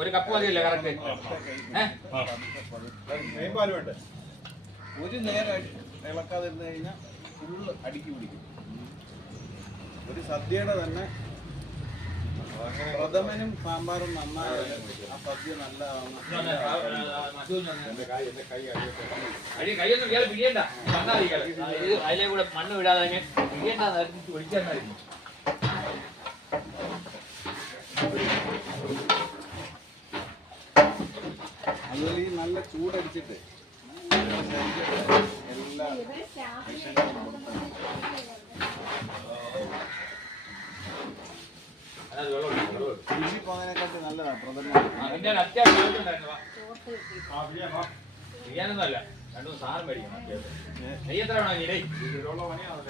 ഒരു കപ്പ് മതിയല്ലേ കറക്റ്റ്? ഒരു നേരം ഇളക്കാതിരുന്നു കഴിഞ്ഞാൽ ഫുള്ള് അടുക്കി പിടിക്കും. ഒരു സദ്യയുടെ തന്നെ പ്രഥമനും സാമ്പാറും നന്നായാലും ആ സദ്യ നല്ലതാണ്. അതിലെ കൂടെ മണ്ണ് വിടാതെ പിടിയേണ്ട ഒഴിച്ചായിരുന്നു. അതുപോലെ ഈ നല്ല ചൂടടിച്ചിട്ട് എല്ലാ കൃഷി പോകുന്നതിനെക്കാട്ടി നല്ലതാണ് പ്രധാന. ബിരിയാനൊന്നുമല്ല, രണ്ടു സാധനം മേടിക്കണം. നെയ്യ് എത്ര വേണോ?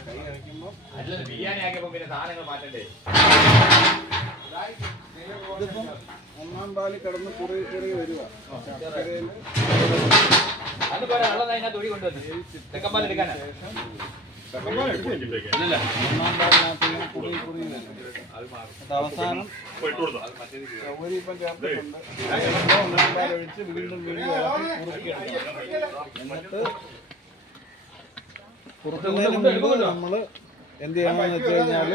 കൈ കഴിക്കുമ്പോൾ അല്ല, ബിരിയാണി ആക്കിയപ്പോ പിന്നെ സാധനങ്ങൾ മാറ്റണ്ടേ? ഇതിപ്പം ഒന്നാം പാല് കിടന്ന് കുറി കുറി വരിക. അതുപോലെ വെള്ളം അതിനകത്ത് ഒഴി കൊണ്ടുവന്നു തെക്കൻ പാൽ എടുക്കാനാ. ഒന്നാം പാലിനകത്ത് ഇങ്ങനെ കുറി കുറി വരും. അവസാനം സൗകര്യം ഇപ്പം ചേർത്തിട്ടുണ്ട്. ഒന്നാം പാൽ ഒഴിച്ച് വീണ്ടും വീണ്ടും കുറുക്കിയെടുക്കണം. എന്നിട്ട് കുറുക്കുന്നതിന് മുമ്പ് നമ്മൾ എന്ത് ചെയ്യണമെന്ന് വെച്ച് കഴിഞ്ഞാൽ